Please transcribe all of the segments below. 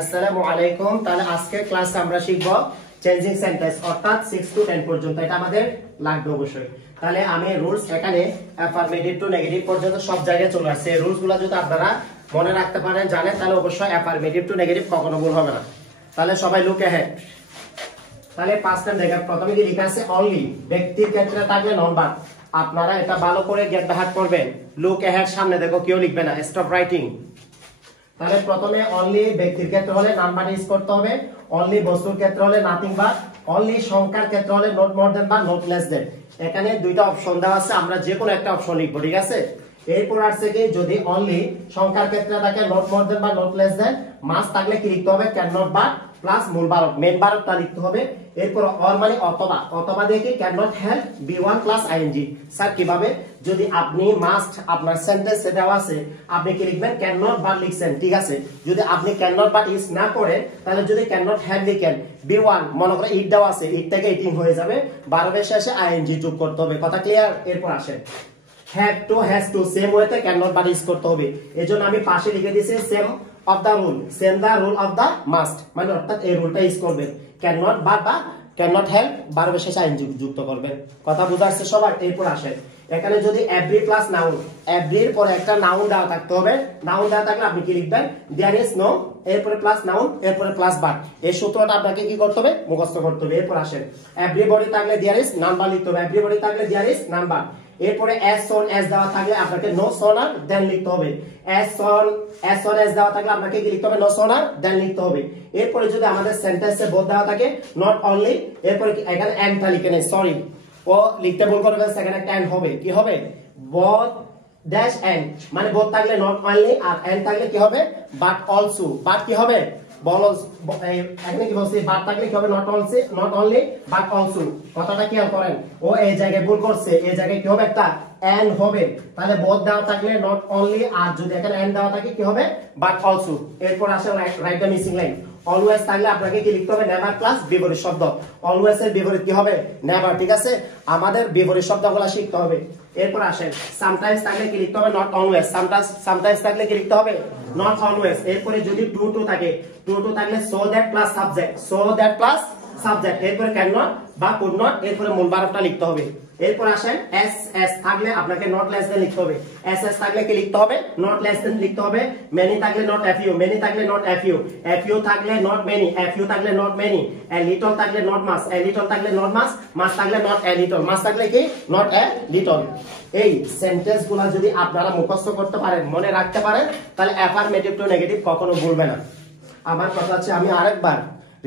আসসালামু আলাইকুম। তাহলে আজকে ক্লাসে আমরা শিখব চেঞ্জিং সেন্টেন্স অর্থাৎ 6 টু 10 পর্যন্ত। এটা আমাদের লাগবে অবশ্যই। তাহলে আমি রুলস এখানে অ্যাফারমেটিভ টু নেগেটিভ পর্যন্ত সব জায়গায় চলে আসছে। এই রুলসগুলো যদি আপনারা মনে রাখতে পারেন জানেন তাহলে অবশ্যই অ্যাফারমেটিভ টু নেগেটিভ কখনো ভুল হবে না। তাহলে সবাই লুক অ্যাহেড। তাহলে পাঁচ টাইম দেখেন, প্রথমে কি লেখা আছে অনলি, ব্যক্তির ক্ষেত্রে থাকলে নন বাট। আপনারা এটা ভালো করে গেট ব্যাক করবেন। লুক অ্যাহেড, সামনে দেখো কেউ লিখবে না, স্টপ রাইটিং। তাহলে প্রথমে অনলি ব্যক্তির ক্ষেত্রে হলে নাম্বার ইউজ করতে হবে, অনলি বস্তুর ক্ষেত্রে হলে নাথিং বা, অনলি সংখ্যার ক্ষেত্রে হলে নট মোর দেন বা নট লেস দেন। এখানে দুইটা অপশন দেওয়া আছে, আমরা যে কোনো একটা অপশন লিখবো, ঠিক আছে। এরপর আসছে কি, যদি অনলি সংখ্যার ক্ষেত্রে থাকে নট মোর দেন বা নট লেস দেন, মাস থাকলে কি লিখতে হবে, ক্যান নট বা প্লাস মূল বারক, মেন বারকটা লিখতে হবে। এরপর অর মানে অথবা, অথবা দিয়ে কি can not help B one plus ING. Sir কিভাবে? যদি আপনি মাস্ট আপনার সেন্টেন্সে দেওয়া আছে, আপনি কি লিখবেন, ক্যান নট বাট লিখছেন, ঠিক আছে। যদি আপনি ক্যান নট বাট ইউজ না করেন তাহলে যদি ক্যান নট হেল্প লিখেন, বি ওয়ান মনে করে ইট দেওয়া আছে, ইট থেকে ইটিং হয়ে যাবে, বারবের শেষে আইএনজি যোগ করতে হবে। কথা ক্লিয়ার? এরপর আসেন have to, has to, same ওয়েতে ক্যান নট বাট ইউজ করতে হবে। এজন্য আমি পাশে লিখে দিয়েছি same of the rule, same the rule of the must, মানে অর্থাৎ এই রুলটা ইউজ করবেন। ক্যান নট বাট বা ক্যান নট হেল্প বারবার শেষে আইন যুক্ত করবেন। কথা বুঝা আসছে সবার? এরপর আসেন এখানে যদি এভরি প্লাস নাউন, এভরির পরে একটা নাউন দেওয়া থাকতে হবে। নাউন দেওয়া থাকলে আপনি কি লিখবেন, দেয়ার ইজ নো, এরপরে প্লাস নাউন, এরপরে প্লাস বাট। এই সূত্রটা আপনাকে কি করতে হবে, মুখস্থ করতে হবে। এরপর আসেন এভরিবডি থাকলে দেয়ার ইজ নাম্বার লিখতে হবে, এভরিবডি থাকলে দেয়ার ইজ নাম্বার। এরপরে as soon as দেওয়া থাকলে আপনাকে no sooner than লিখতে হবে, as soon as দেওয়া থাকলে আপনাকে কি লিখতে হবে, no sooner than লিখতে হবে। এরপরে যদি আমাদের সেন্টেন্সে both দেওয়া থাকে, not only, এরপরে এখানে and টা লিখে নেই, সরি ও লিখতে ভুল করে ফেলছে, এখানে একটা and হবে, কি হবে, both dash and, মানে both থাকলে not only আর and থাকলে কি হবে, but also, but কি হবে, এখানে কি বলছি, বাট থাকলে কি হবে, নট অনলি বাট অলসো। কথাটা খেয়াল করেন, ও এই জায়গায় ভুল করছে, এই জায়গায় কি হবে, একটা এন্ড হবে। তাহলে বোথ দেওয়া থাকলে নট অনলি, আর যদি এখানে এন্ড দেওয়া থাকে কি হবে, বাট অলসো। এরপর আসে write the missing line. Always থাকলে আপনাকে কি লিখতে হবে, নেভার প্লাস বিপরীত শব্দ। অলওয়েজ এর বিপরীত কি হবে, নেভার, ঠিক আছে। আমাদের বিপরীত শব্দগুলো শিখতে হবে। এরপর আসেন সামটাইমস থাকলে কি লিখতে হবে, নট অলওয়েজ। সামটাইমস থাকলে কি লিখতে হবে, নট অলওয়েজ। এরপরে যদি টু টু থাকে, টু টু থাকলে so that plus subject, so that plus subject. এরপরে ক্যান নট বা কুড নট, এরপরে মূল বারকটা লিখতে হবে। এরপর আসেন এস এস থাকলে আপনাকে নট লেস দেন লিখতে হবে, এস এস থাকলে কি লিখতে হবে, নট লেস দেন লিখতে হবে। মেনি থাকলে নট এফ ইউ, মেনি থাকলে not F U, F U থাকলে নট মেনি, এফ ইউ থাকলে নট মেনি। এ লিটল থাকলে নট মাস, এ লিটল থাকলে নট মাস, মাস থাকলে নট এ লিটল, মাস থাকলে কি নট এ লিটল। এই সেন্টেন্স গুলা যদি আপনারা মুখস্থ করতে পারেন, মনে রাখতে পারেন, তাহলে অ্যাফারমেটিভ টু নেগেটিভ কখনো ভুলবে না। আমার কথা হচ্ছে, আমি আরেকবার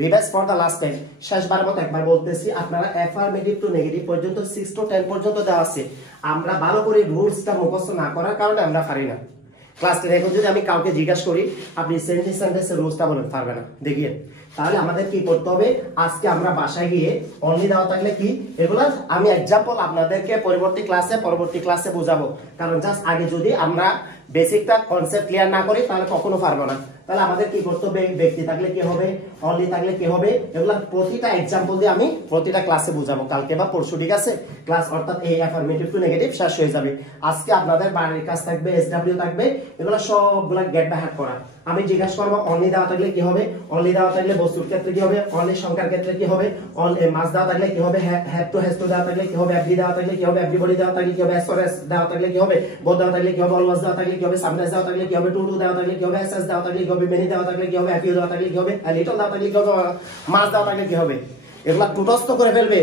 revise for the last time, শেষবার মতো একবার বলতেছি, আপনারা অ্যাফারমেটিভ টু নেগেটিভ পর্যন্ত 6 টু 10 পর্যন্ত দেওয়া আছে। আমরা ভালো করে রুলসটা মুখস্থ না করার কারণে আমরা পারি না। ক্লাস 10 এখন যদি আমি কাউকে জিজ্ঞাসা করি আপনি সেন্টেন্সের রুলসটা বলেন, পারবে না, দেখিয়ে। তাহলে আমাদের কি করতে হবে, আজকে আমরা বাসায় গিয়ে অনলি দেওয়া থাকলে কি, এগুলা আমি এক্সাম্পল আপনাদেরকে পরবর্তী ক্লাসে বোঝাবো। কারণ জাস্ট আগে যদি আমরা বেসিকটা কনসেপ্ট ক্লিয়ার না করি তাহলে কখনো পারবো না। তাহলে আমাদের কি করতে হবে, ব্যক্তি থাকলে কি হবে, অনলি থাকলে কি হবে, এগুলা প্রতিটা এক্সাম্পল দিয়ে আমি প্রতিটা ক্লাসে বোঝাবো, কালকে বা পরশু, ঠিক আছে। ক্লাস অর্থাৎ এই অ্যাফারমেটিভ টু নেগেটিভ শেষ হয়ে যাবে। আজকে আপনাদের বাড়ির কাজ থাকবে, এসডব্লিউ থাকবে, এগুলো সবগুলা গেট বাই হার্ট করা। আমি জিজ্ঞাসা করবো অনলি দেওয়া থাকলে কি হবে, অনলি দেওয়া থাকলে বস্তুর ক্ষেত্রে কি হবে, অনলি সংখ্যার ক্ষেত্রে কি হবে, মাস দেওয়া থাকলে কি হবে, হ্যাভ টু হ্যাজ টু দেওয়া থাকলে কি হবে, এভরি দেওয়া থাকলে কি হবে, এভরিবডি দেওয়া থাকলে কি হবে, এস এস দেওয়া থাকলে কি হবে, বোথ দেওয়া থাকলে কি হবে, অলওয়েজ দেওয়া থাকলে কি হবে, সামটাইমস দেওয়া থাকলে কি হবে, টু টু দেওয়া থাকলে কি হবে, এস এস দেওয়া থাকলে কি হবে, মেনি দেওয়া থাকলে কি হবে, এফ ইউ দেওয়া থাকলে কি হবে, লিটল দেওয়া থাকলে কি হবে, মাস দেওয়া থাকলে কি হবে। এগুলা টুটস্থ করে ফেলবে।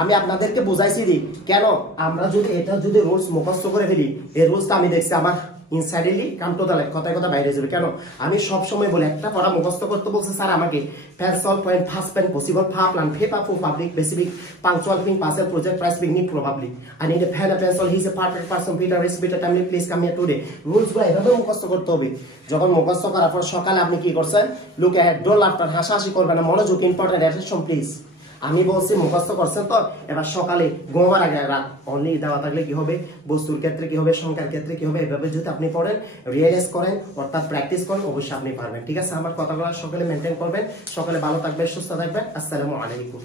আমি আপনাদেরকে বুঝাইছি দি কেন, আমরা যদি এটা যদি রুলস মুখস্থ করে ফেলি, এই রুলসটা আমি দেখছি আমার ইনসাইডলি কাম টু দ্য লাইফ, কথায় কথা বাইরে যাবে। কেন আমি সব সময় বলি, একটা পড়া মুখস্থ করতে বলছে স্যার আমাকে, ফেসল পয়েন্ট ফার্স্ট পেন পসিবল ফা প্ল্যান ফে পা ফু public specific punctual thing parcel project price big need probably I need a pen pencil he is a perfect person Peter রেসপিটার timely please come here today. রুলসগুলো এভাবে মুখস্থ করতে হবে। যখন মুখস্থ করার পর সকালে আপনি কি করছেন, লুক অ্যাট, ডোন্ট লাফটার, হাসাহাসি করবেন না, মনোযোগ ইম্পর্টেন্ট, অ্যাটেনশন প্লিজ। আমি বলছি মুখস্থ করছেন তো, এবার সকালে ঘুমাবার আগে রাত অনলি দেওয়া থাকলে কি হবে, বস্তুর ক্ষেত্রে কি হবে, সংখ্যার ক্ষেত্রে কি হবে, এভাবে যদি আপনি পড়েন, রিয়েলাইজ করেন, অর্থাৎ প্র্যাকটিস করেন, অবশ্যই আপনি পারবেন, ঠিক আছে। আমার কথাগুলো সকালে মেনটেন করবেন। সকালে ভালো থাকবেন, সুস্থ থাকবেন। আসসালামু আলাইকুম।